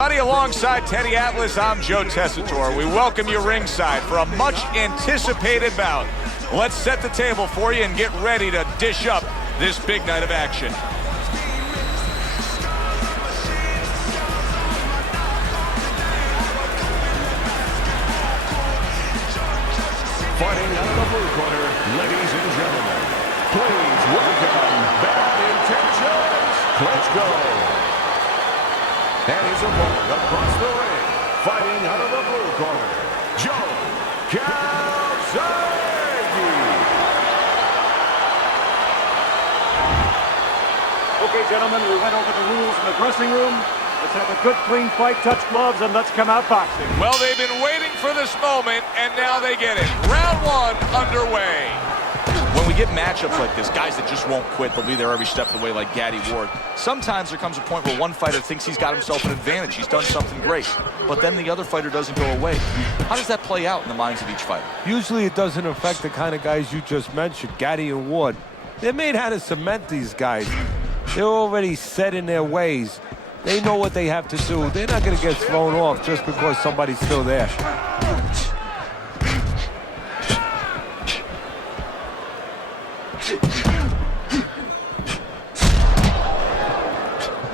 Alongside Teddy Atlas, I'm Joe Tessitore. We welcome you ringside for a much-anticipated bout. Let's set the table for you and get ready to dish up this big night of action. Fighting out of the blue corner, ladies and gentlemen, please welcome Bad Intentions, Klitschko. And his opponent across the ring, fighting out of the blue corner, Joe Gholzage. Okay, gentlemen, we went over the rules in the dressing room. Let's have a good, clean fight, touch gloves, and let's come out boxing. Well, they've been waiting for this moment, and now they get it. Round one underway. When we get matchups like this, guys that just won't quit, they'll be there every step of the way like Gaddy Ward. Sometimes there comes a point where one fighter thinks he's got himself an advantage. He's done something great. But then the other fighter doesn't go away. How does that play out in the minds of each fighter? Usually it doesn't affect the kind of guys you just mentioned, Gaddy and Ward. They're made how to cement these guys. They're already set in their ways. They know what they have to do. They're not going to get thrown off just because somebody's still there.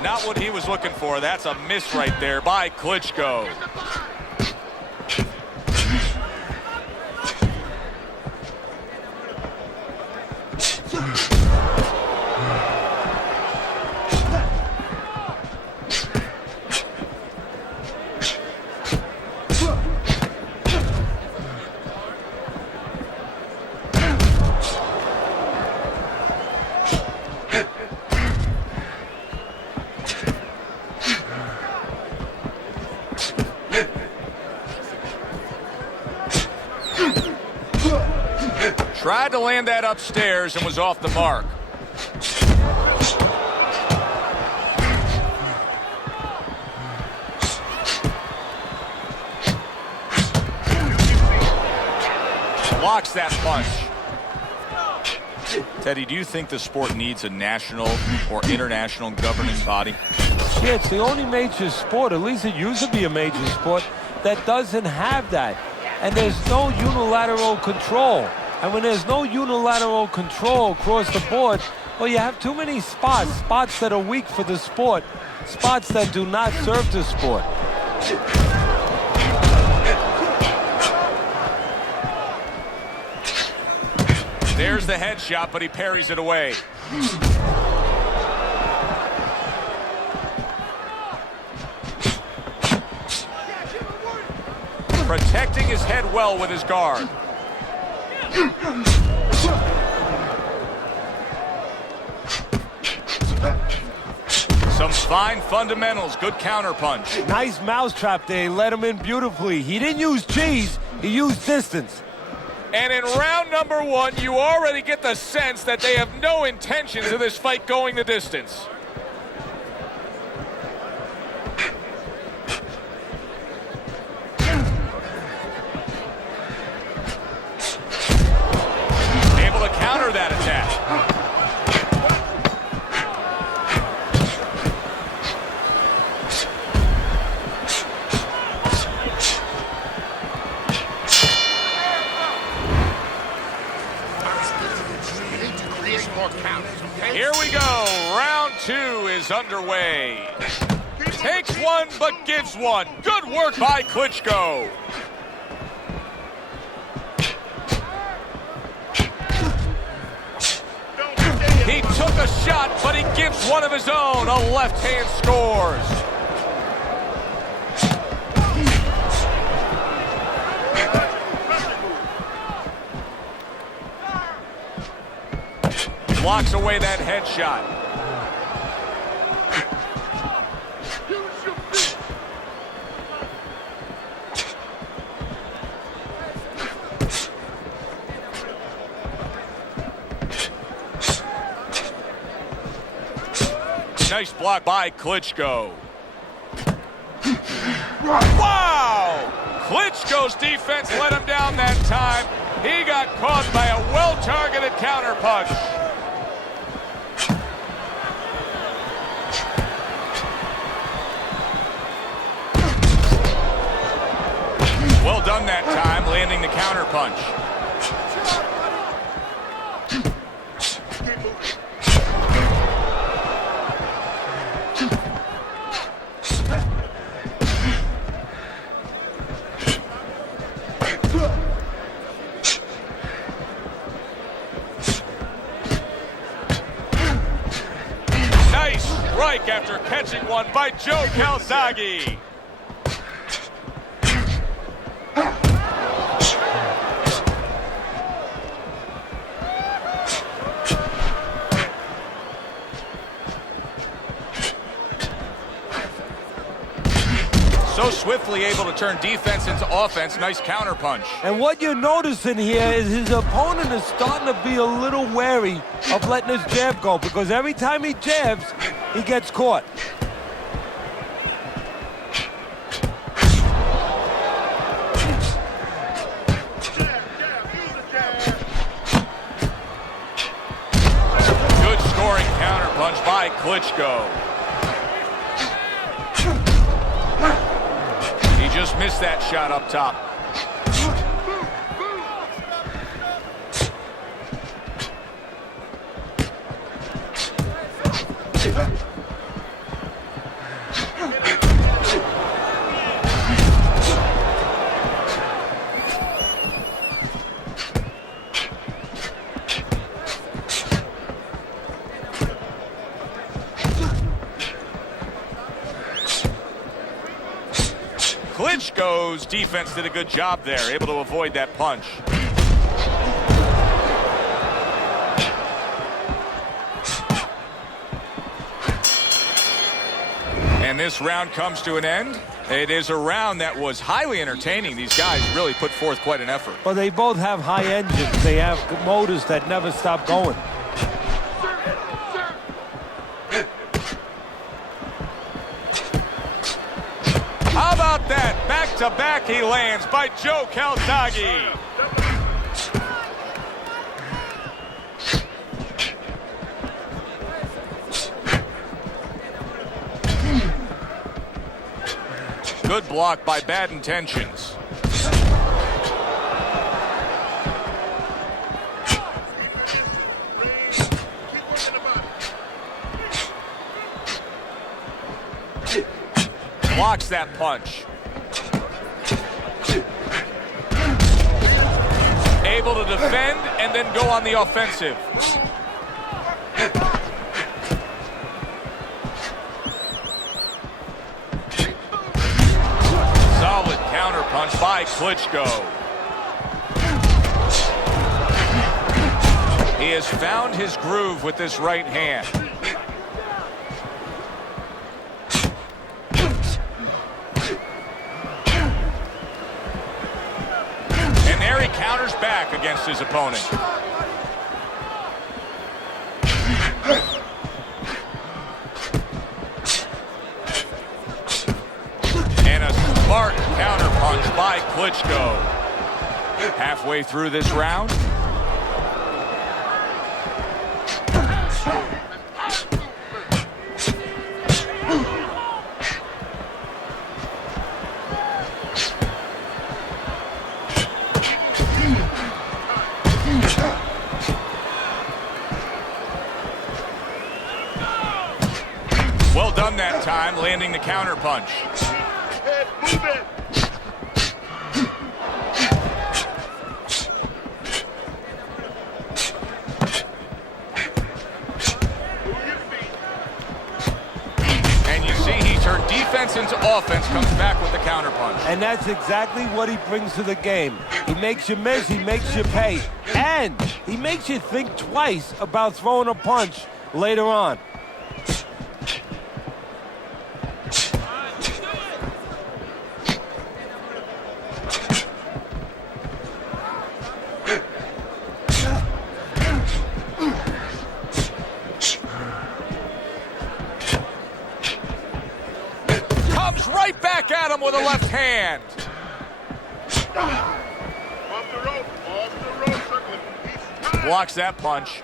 Not what he was looking for. That's a miss right there by Klitschko. Tried to land that upstairs and was off the mark. Blocks that punch. Teddy, do you think the sport needs a national or international governing body? Yeah, it's the only major sport, at least it used to be a major sport, that doesn't have that. And there's no unilateral control. And when there's no unilateral control across the board, well, you have too many spots that are weak for the sport, spots that do not serve the sport. There's the headshot, but he parries it away. Protecting his head well with his guard. Some fine fundamentals, good counter punch. Nice mousetrap there, he let him in beautifully. He didn't use cheese, he used distance. And in round number one, you already get the sense that they have no intentions of this fight going the distance. Able to counter that attack. Here we go. Round two is underway. Takes one, but gives one. Good work by Klitschko. He took a shot, but he gives one of his own. A left hand scores. Blocks away that headshot. Nice block by Klitschko. Wow! Klitschko's defense let him down that time. He got caught by a well-targeted counterpunch. done that time, landing the counter punch. Nice strike after catching one by Joe Gholzage. So swiftly able to turn defense into offense. Nice counter punch. And what you're noticing here is his opponent is starting to be a little wary of letting his jab go, because every time he jabs, he gets caught. Good scoring counter punch by Klitschko. Just missed that shot up top. Klitschko's defense did a good job there, able to avoid that punch. And this round comes to an end. It is a round that was highly entertaining. These guys really put forth quite an effort. Well, they both have high engines. They have motors that never stop going. How about that? Back-to-back he lands by Joe Gholzage. Good block by Bad Intentions. Blocks that punch. Able to defend and then go on the offensive. Solid counter punch by Klitschko. He has found his groove with this right hand. Counters back against his opponent. And a smart counter punch by Klitschko. Halfway through this round. Well done that time, landing the counter punch. And you see he turned defense into offense, comes back with the counter punch. And that's exactly what he brings to the game. He makes you miss, he makes you pay, and he makes you think twice about throwing a punch later on. Right back at him with a left hand. Blocks that punch.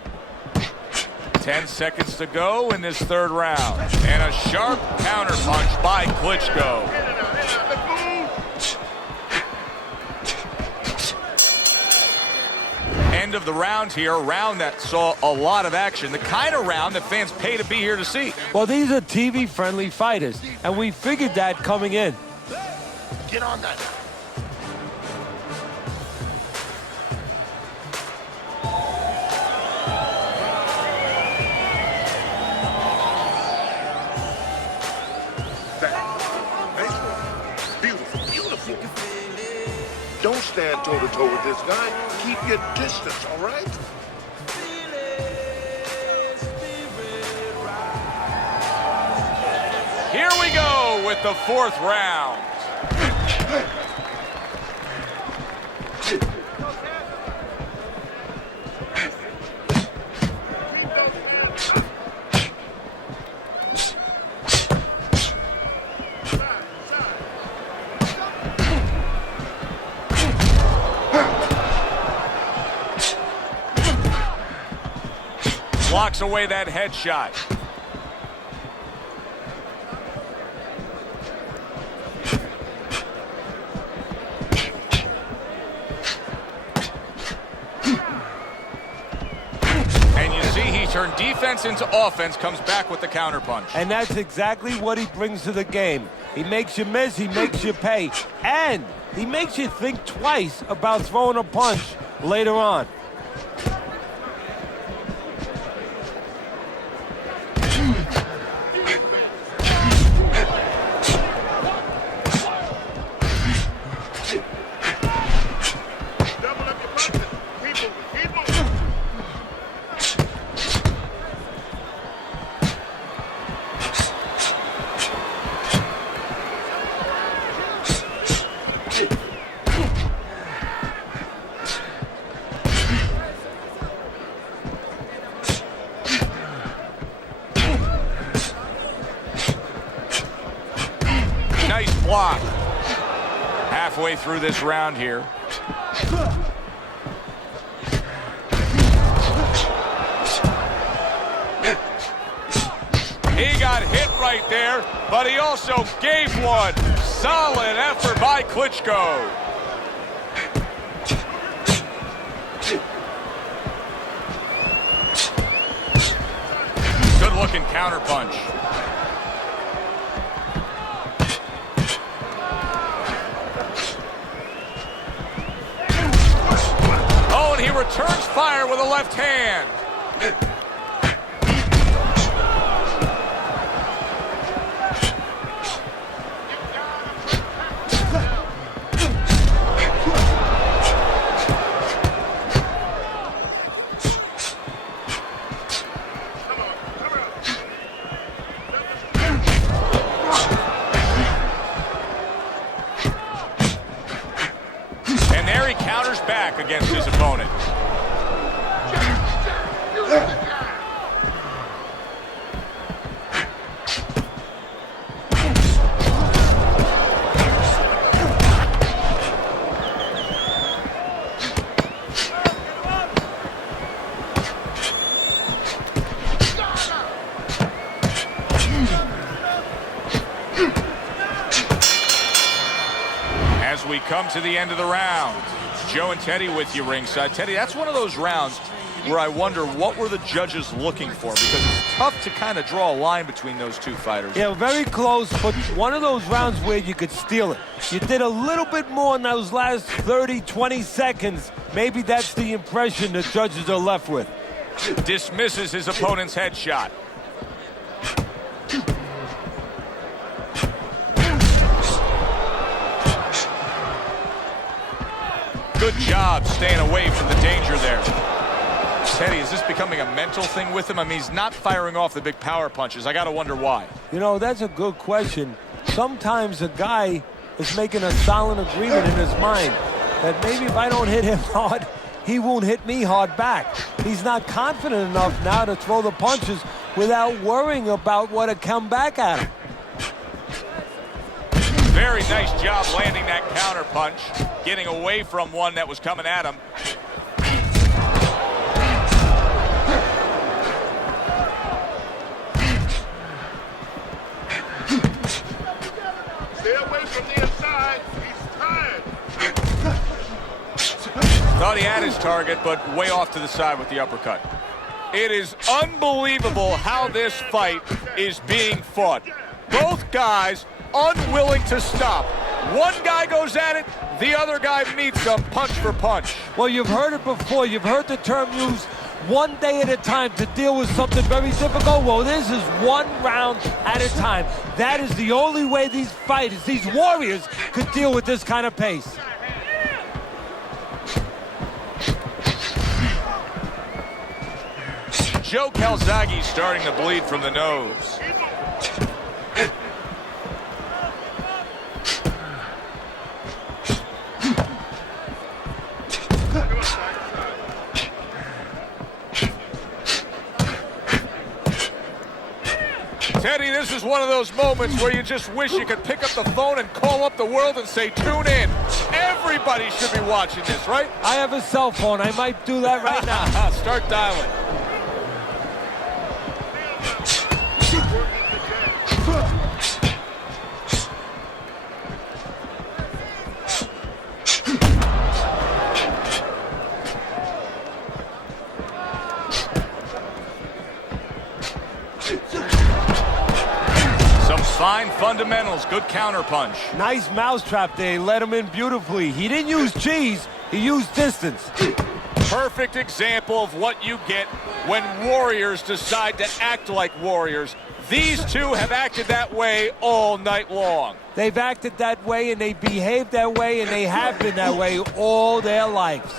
10 seconds to go in this third round. And a sharp counter punch by Klitschko. of the round here, a round that saw a lot of action, the kind of round that fans pay to be here to see. Well, these are TV-friendly fighters, and we figured that coming in. Get on that. Don't stand toe-to-toe with this guy. Keep your distance, all right? Here we go with the fourth round. Blocks away that headshot. And you see he turned defense into offense, comes back with the counterpunch. And that's exactly what he brings to the game. He makes you miss, he makes you pay, and he makes you think twice about throwing a punch later on. Nice block. Halfway through this round here. He got hit right there, but he also gave one. Solid effort by Klitschko. Good looking counterpunch. Oh, and he returns fire with a left hand. And there he counters back against his opponent. As we come to the end of the round, Joe and Teddy with you ringside. Teddy, that's one of those rounds where I wonder what were the judges looking for, because it's tough to kind of draw a line between those two fighters. Yeah, very close, but one of those rounds where you could steal it. You did a little bit more in those last 30, 20 seconds. Maybe that's the impression the judges are left with. Dismisses his opponent's headshot. Good job staying away from the danger there. Teddy, is this becoming a mental thing with him? I mean, he's not firing off the big power punches. I got to wonder why. You know, that's a good question. Sometimes a guy is making a silent agreement in his mind that maybe if I don't hit him hard, he won't hit me hard back. He's not confident enough now to throw the punches without worrying about what will come back at him. Very nice job landing that counter punch, getting away from one that was coming at him. Stay away from the inside. He's tired. Thought he had his target, but way off to the side with the uppercut. It is unbelievable how this fight is being fought. Both guys unwilling to stop. One guy goes at it, the other guy meets them punch for punch. Well, you've heard it before. You've heard the term used, one day at a time to deal with something very difficult. Well, this is one round at a time. That is the only way these fighters, these warriors, could deal with this kind of pace. Joe Calzaghe's starting to bleed from the nose. Teddy, this is one of those moments where you just wish you could pick up the phone and call up the world and say, tune in. Everybody should be watching this, right? I have a cell phone. I might do that right now. Start dialing. Fine fundamentals, good counterpunch. Nice mousetrap there. He let him in beautifully. He didn't use cheese, he used distance. Perfect example of what you get when warriors decide to act like warriors. These two have acted that way all night long. They've acted that way and they behaved that way and they have been that way all their lives.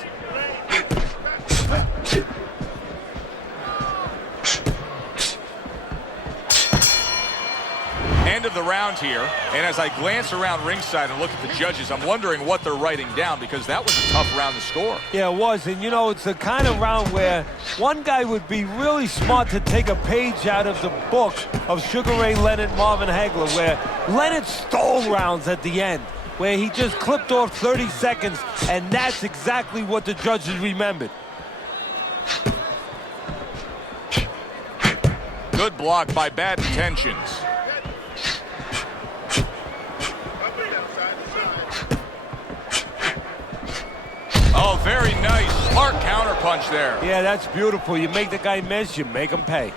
End of the round here, and as I glance around ringside and look at the judges, I'm wondering what they're writing down, because that was a tough round to score. Yeah, it was, and you know, it's the kind of round where one guy would be really smart to take a page out of the book of Sugar Ray Leonard, Marvin Hagler, where Leonard stole rounds at the end, where he just clipped off 30 seconds, and that's exactly what the judges remembered. Good block by Bad Intentions. Oh, very nice. Smart counterpunch there. Yeah, that's beautiful. You make the guy miss, you make him pay.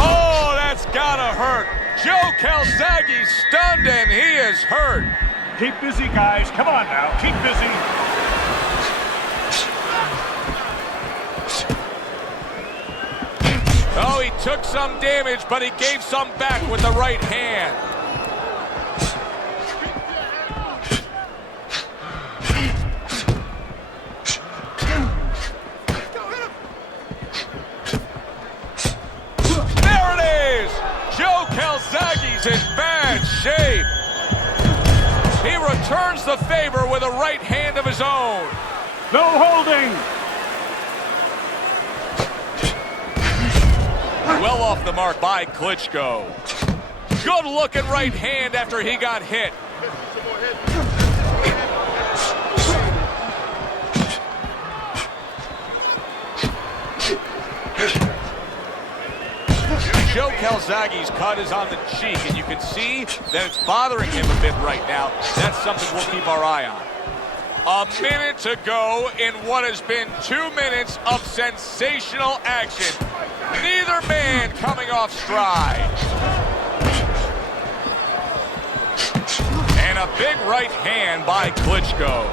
Oh, that's gotta hurt. Joe Calzaghe's stunned and he is hurt. Keep busy, guys. Come on now. Keep busy. Oh, he took some damage, but he gave some back with the right hand. There it is! Joe Calzaghe's in bad shape. He returns the favor with a right hand of his own. No holding. Well off the mark by Klitschko. Good looking right hand after he got hit. Joe Calzaghe's cut is on the cheek, and you can see that it's bothering him a bit right now. That's something we'll keep our eye on. A minute to go in what has been 2 minutes of sensational action. Neither man coming off stride. And a big right hand by Klitschko.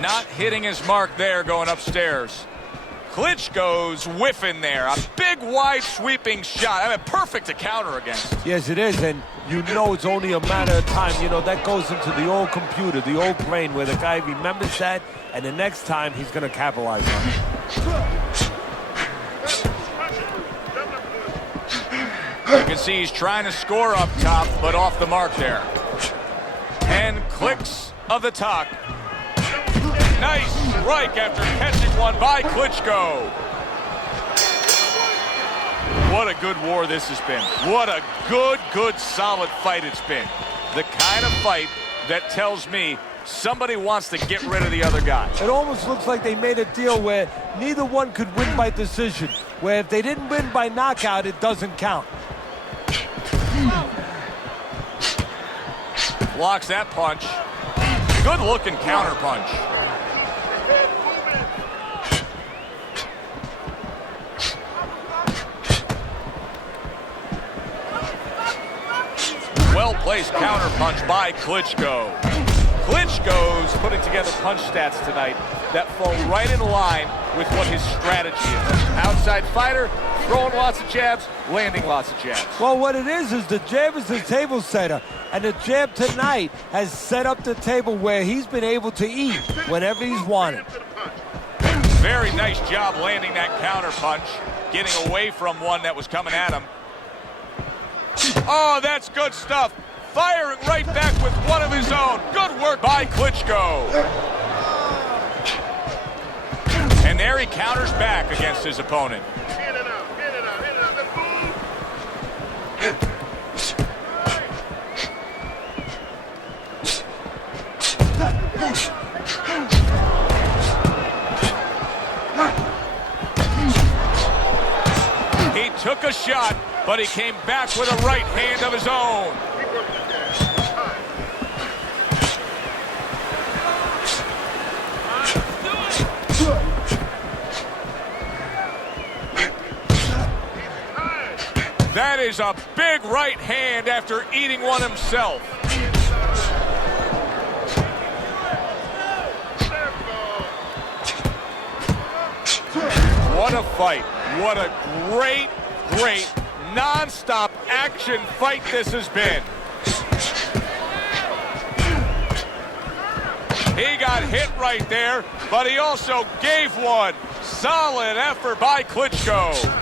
Not hitting his mark there going upstairs. Klitschko's whiffing there. A big, wide, sweeping shot. I mean, perfect to counter against. Yes, it is, and you know it's only a matter of time. You know, that goes into the old computer, the old brain, where the guy remembers that, and the next time he's going to capitalize on it. You can see he's trying to score up top, but off the mark there. And clicks of the talk. Nice strike after catching one by Klitschko. What a good war this has been. What a good, solid fight it's been. The kind of fight that tells me somebody wants to get rid of the other guy. It almost looks like they made a deal where neither one could win by decision, where if they didn't win by knockout, it doesn't count. Blocks that punch. Good looking counter punch. Well-placed counter punch by Klitschko. Klitschko's putting together punch stats tonight that fall right in line with what his strategy is. Outside fighter, throwing lots of jabs, landing lots of jabs. Well, what it is the jab is the table setter, and the jab tonight has set up the table where he's been able to eat whenever he's wanted. Very nice job landing that counter punch, getting away from one that was coming at him. Oh, that's good stuff. Firing right back with one of his own. Good work by Klitschko. And there he counters back against his opponent. He took a shot, but he came back with a right hand of his own. That is a big right hand after eating one himself. What a fight. What a great, non-stop action fight this has been. He got hit right there, but he also gave one. Solid effort by Klitschko.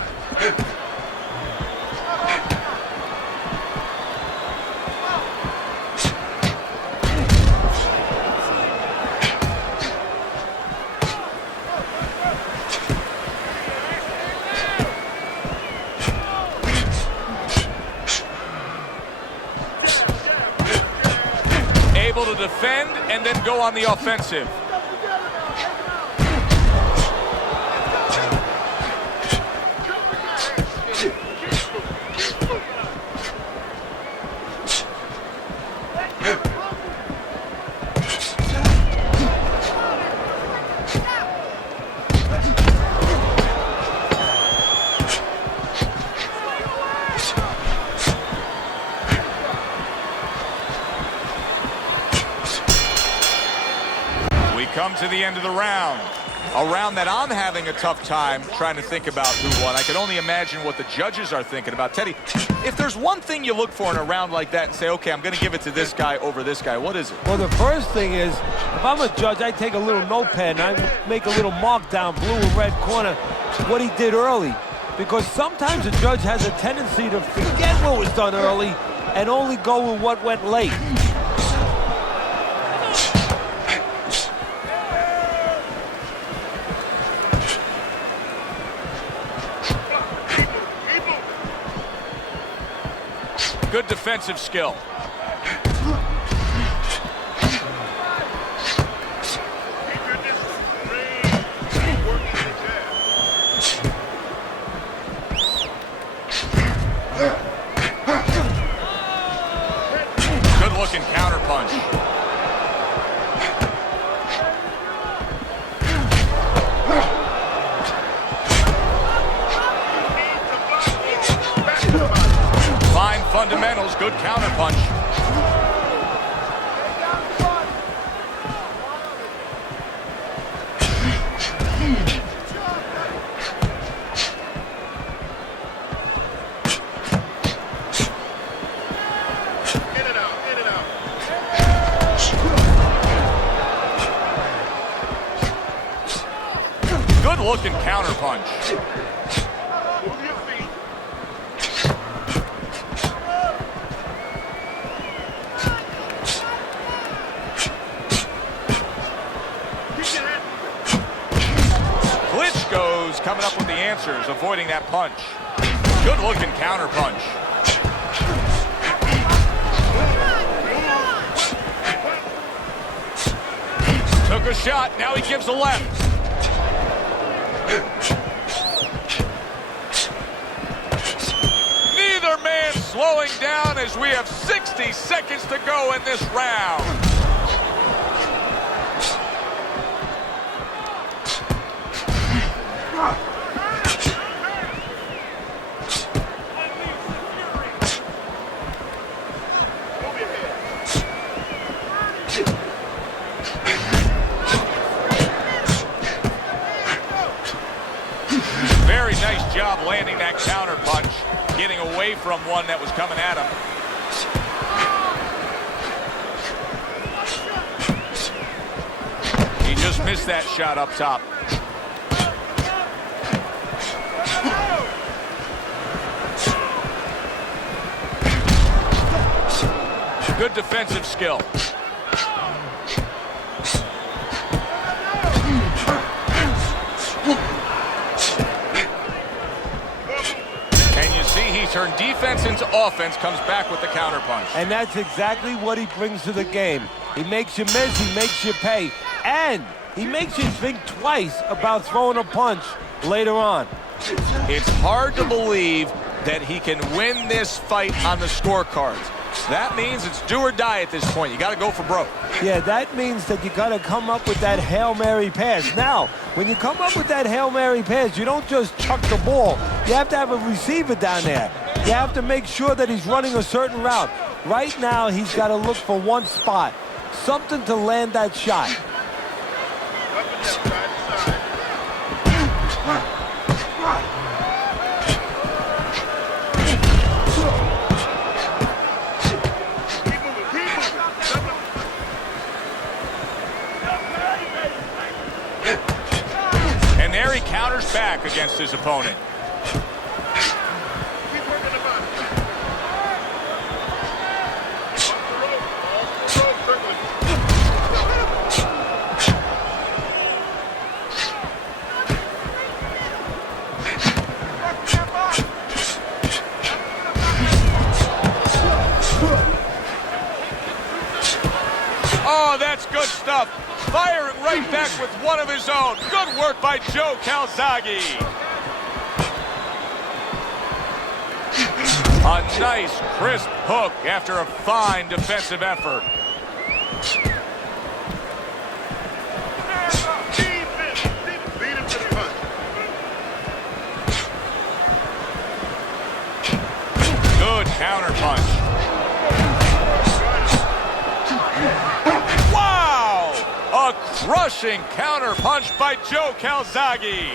Able to defend and then go on the offensive. Come to the end of the round. A round that I'm having a tough time trying to think about who won. I can only imagine what the judges are thinking about. Teddy, if there's one thing you look for in a round like that and say, okay, I'm going to give it to this guy over this guy, what is it? Well, the first thing is, if I'm a judge, I take a little notepad and I make a little mark down blue and red corner what he did early. Because sometimes a judge has a tendency to forget what was done early and only go with what went late. Good defensive skill. Good looking counter punch. Fundamentals, good counter punch. Good looking counter punch. Coming up with the answers, avoiding that punch. Good-looking counter punch. Took a shot, now he gives a left. Neither man slowing down as we have 60 seconds to go in this round. Very nice job landing that counter punch, getting away from one that was coming at him. He just missed that shot up top. Good defensive skill. He turned defense into offense, comes back with the counter punch. And that's exactly what he brings to the game. He makes you miss, he makes you pay, and he makes you think twice about throwing a punch later on. It's hard to believe that he can win this fight on the scorecards. That means it's do or die at this point. You got to go for broke. Yeah, that means that you got to come up with that Hail Mary pass. Now, when you come up with that Hail Mary pass, you don't just chuck the ball. You have to have a receiver down there. You have to make sure that he's running a certain route. Right now, he's got to look for one spot, something to land that shot. And there he counters back against his opponent. Oh, that's good stuff. Firing right back with one of his own. Good work by Joe Calzaghe. A nice, crisp hook after a fine defensive effort. Good counter punch. A crushing counter punch by Joe Calzaghe.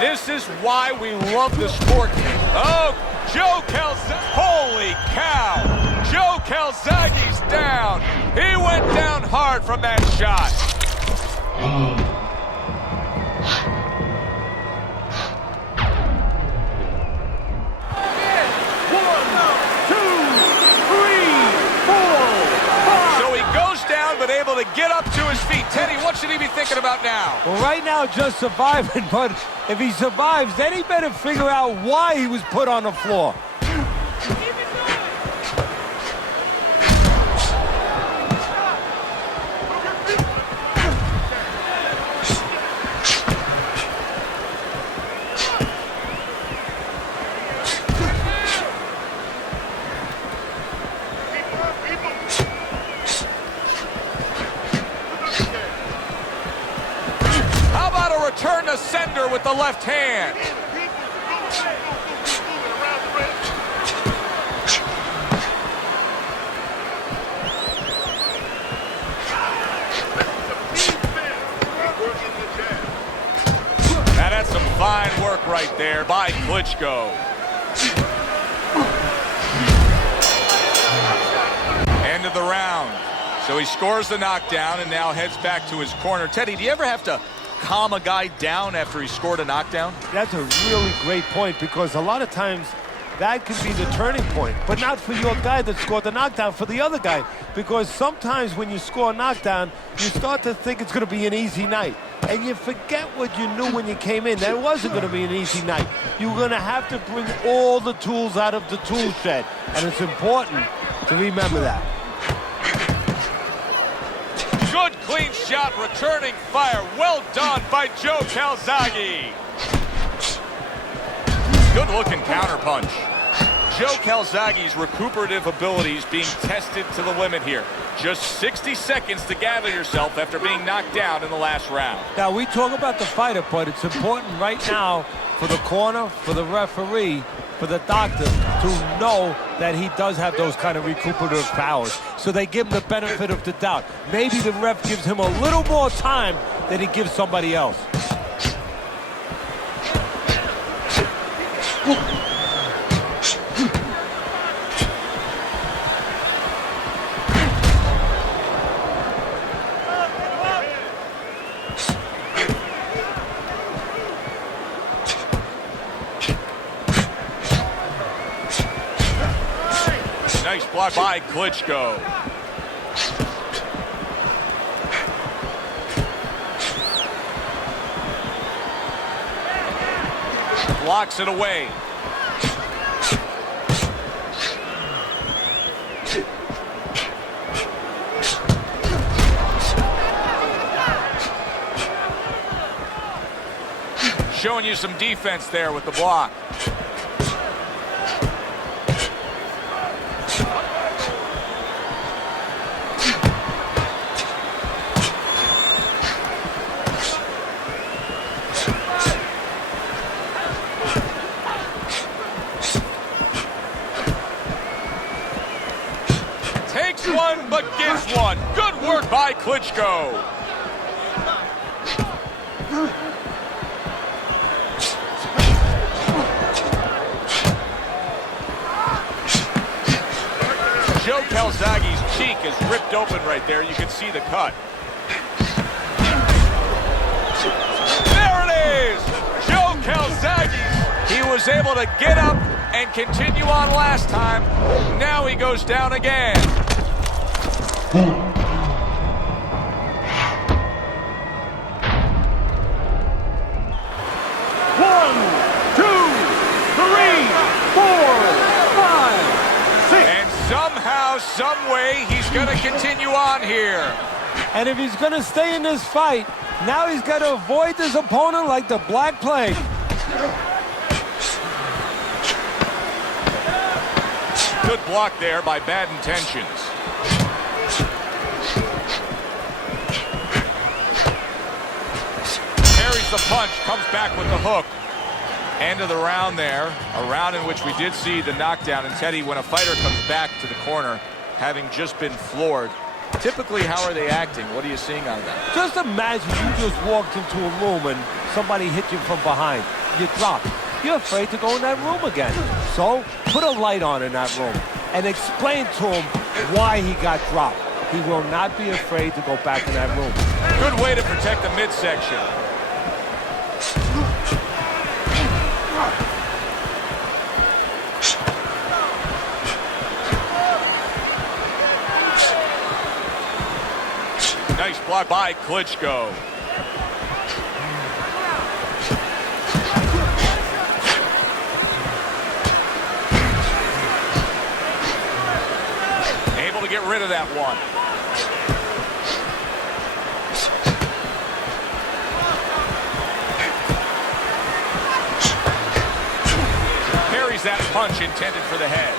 This is why we love the sport. Oh, Joe Calzaghe. Holy cow. Joe Calzaghe's down. He went down hard from that shot. But able to get up to his feet. Teddy, what should he be thinking about now? Well, right now, just surviving, but if he survives, then he better figure out why he was put on the floor. Turn the sender with the left hand. Now that's some fine work right there by Klitschko. End of the round. So he scores the knockdown and now heads back to his corner. Teddy, do you ever have to calm a guy down after he scored a knockdown? That's a really great point, because a lot of times that can be the turning point, but not for your guy that scored the knockdown, for the other guy, because sometimes when you score a knockdown, you start to think it's going to be an easy night. and you forget what you knew when you came in. That it wasn't going to be an easy night. You were going to have to bring all the tools out of the tool shed, and it's important to remember that. Good clean shot, returning fire. Well done by Joe Gholzage. Good looking counterpunch. Joe Gholzage's recuperative abilities being tested to the limit here. Just 60 seconds to gather yourself after being knocked down in the last round. Now, we talk about the fighter, but it's important right now for the corner, for the referee, for the doctor to know that he does have those kind of recuperative powers. So they give him the benefit of the doubt. Maybe the ref gives him a little more time than he gives somebody else. Nice block by Klitschko. Blocks it away. Showing you some defense there with the block. Takes one, but gives one. Good work by Klitschko. Joe Gholzage's cheek is ripped open right there. You can see the cut. There it is! Joe Gholzage. He was able to get up and continue on last time. Now he goes down again. One, two, three, four, five, six. And somehow, some way, he's going to continue on here. And if he's going to stay in this fight, now he's got to avoid his opponent like the Black Plague. Good block there by Bad Intentions. Parries the punch, comes back with the hook. End of the round there, a round in which we did see the knockdown. And Teddy, when a fighter comes back to the corner, having just been floored, typically how are they acting? What are you seeing out of that? Just imagine you just walked into a room and somebody hit you from behind. You dropped. You're afraid to go in that room again. So put a light on in that room and explain to him why he got dropped. He will not be afraid to go back in that room. Good way to protect the midsection. Nice block by Klitschko. Able to get rid of that one. Parries that punch intended for the head.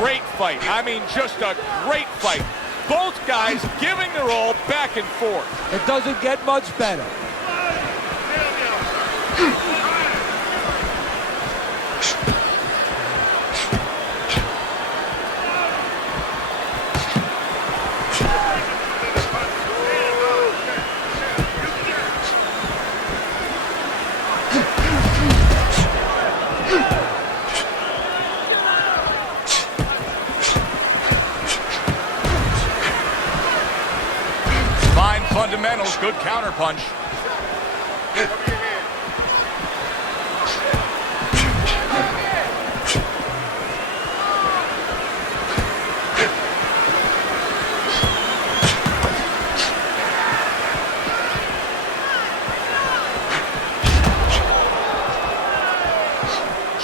Great fight. I mean, just a great fight. Both guys giving their all back and forth. It doesn't get much better. Fundamentals, good counterpunch.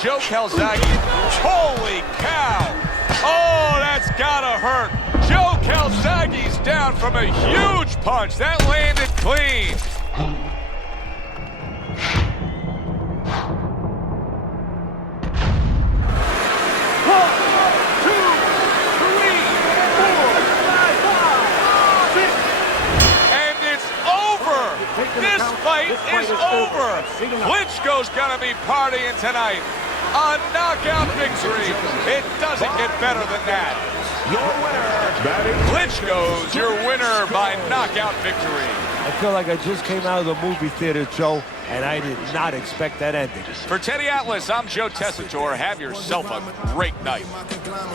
Joe Gholzage. Holy cow! Oh, that's gotta hurt. Joe Gholzage's down from a huge punch. That landed clean. This fight is over. Klitschko's gonna be partying tonight. A knockout victory. It doesn't get better than that. Your winner, Klitschko's your winner by knockout victory. I feel like I just came out of the movie theater, Joe, and I did not expect that ending. For Teddy Atlas, I'm Joe Tessitore. Have yourself a great night.